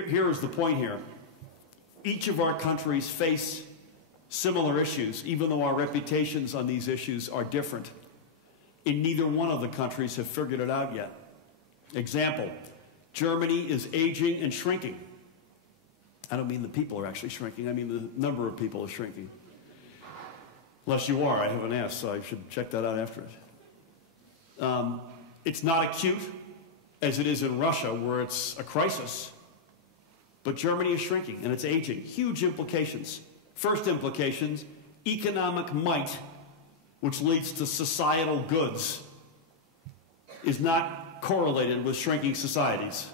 here is the point here. Each of our countries face similar issues, even though our reputations on these issues are different. And neither one of the countries have figured it out yet. Example, Germany is aging and shrinking. I don't mean the people are actually shrinking, I mean the number of people is shrinking. Unless you are, I haven't asked, so I should check that out after it. It's not acute as it is in Russia, where it's a crisis. But Germany is shrinking and it's aging. Huge implications. First implications, economic might, which leads to societal goods, is not correlated with shrinking societies.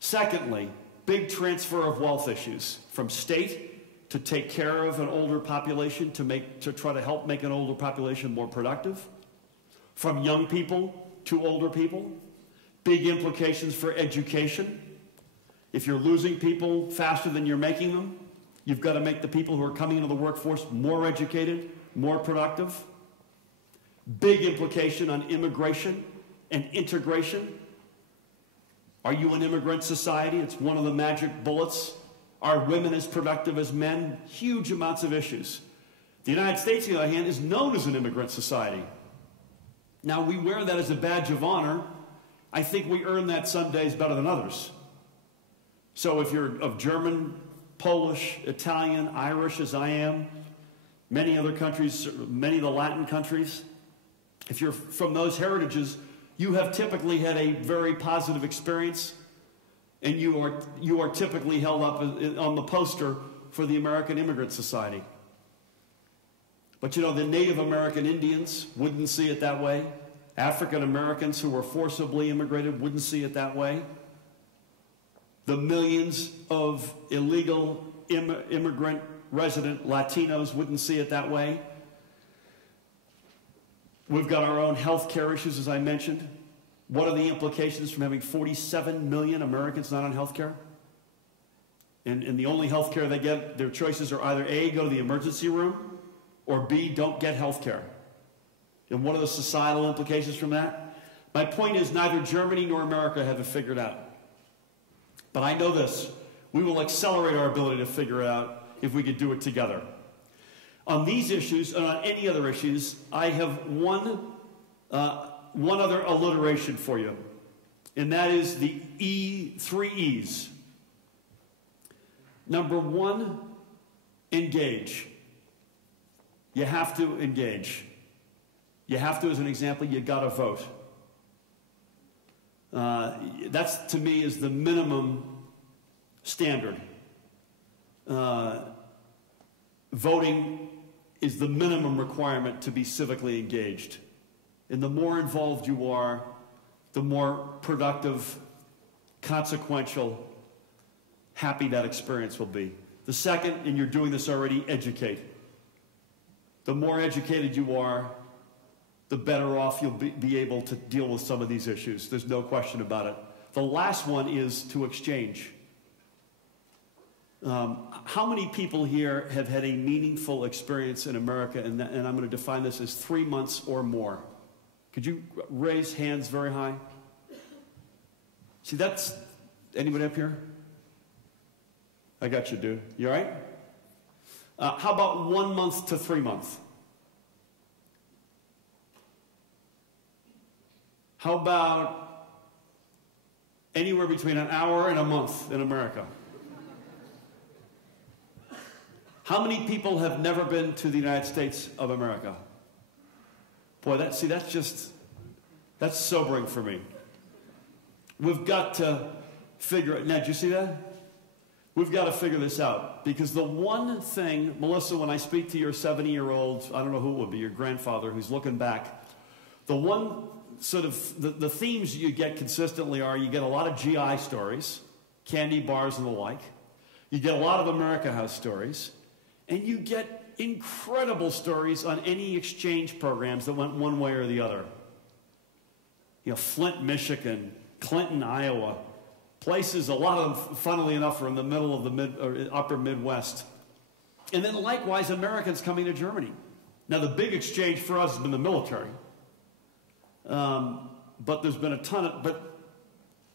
Secondly, big transfer of wealth issues from state to take care of an older population, to try to help make an older population more productive, from young people to older people. Big implications for education. If you're losing people faster than you're making them, you've got to make the people who are coming into the workforce more educated, more productive. Big implication on immigration and integration. Are you an immigrant society? It's one of the magic bullets. Are women as productive as men? Huge amounts of issues. The United States, on the other hand, is known as an immigrant society. Now, we wear that as a badge of honor. I think we earn that some days better than others. So if you're of German, Polish, Italian, Irish, as I am, many other countries, many of the Latin countries, if you're from those heritages, you have typically had a very positive experience, and you are typically held up on the poster for the American Immigrant Society. But you know, the Native American Indians wouldn't see it that way. African Americans who were forcibly immigrated wouldn't see it that way. The millions of illegal immigrant resident Latinos wouldn't see it that way. We've got our own health care issues, as I mentioned. What are the implications from having 47 million Americans not on health care? And the only health care they get, their choices are either A, go to the emergency room, or B, don't get health care. And what are the societal implications from that? My point is, neither Germany nor America have it figured out. But I know this, we will accelerate our ability to figure it out if we could do it together. On these issues, and on any other issues, I have one other alliteration for you, and that is the three E's. Number one, engage. You have to engage. You have to, as an example, you got to vote. That's, to me, is the minimum standard. Voting is the minimum requirement to be civically engaged. And the more involved you are, the more productive, consequential, happy that experience will be. The second, and you're doing this already, educate. The more educated you are, the better off you'll be able to deal with some of these issues. There's no question about it. The last one is to exchange. How many people here have had a meaningful experience in America, and I'm going to define this as 3 months or more? Could you raise hands very high? See, that's, anybody up here? I got you, dude. You all right? How about 1 month to 3 months? How about anywhere between an hour and a month in America? How many people have never been to the United States of America? Boy, that's sobering for me. We've got to figure it. Now, did you see that? We've got to figure this out. Because the one thing, Melissa, when I speak to your 70-year-old, I don't know who it would be, your grandfather who's looking back, the one sort of, the themes you get consistently are, you get a lot of GI stories, candy bars and the like. You get a lot of America House stories. And you get incredible stories on any exchange programs that went one way or the other. You know, Flint, Michigan, Clinton, Iowa, places, a lot of them, funnily enough, are in the middle of the upper Midwest. And then likewise, Americans coming to Germany. Now, the big exchange for us has been the military. But there's been a ton of, but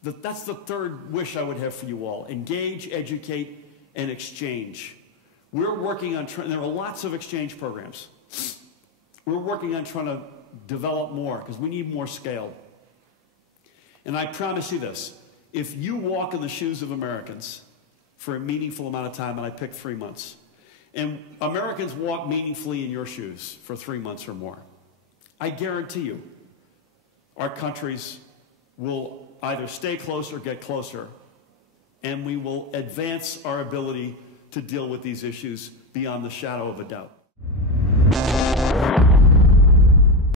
That's the third wish I would have for you all. Engage, educate, and exchange. We're working on, there are lots of exchange programs. We're working on trying to develop more because we need more scale. And I promise you this, if you walk in the shoes of Americans for a meaningful amount of time, and I picked 3 months, and Americans walk meaningfully in your shoes for 3 months or more, I guarantee you our countries will either stay close or get closer, and we will advance our ability to deal with these issues beyond the shadow of a doubt.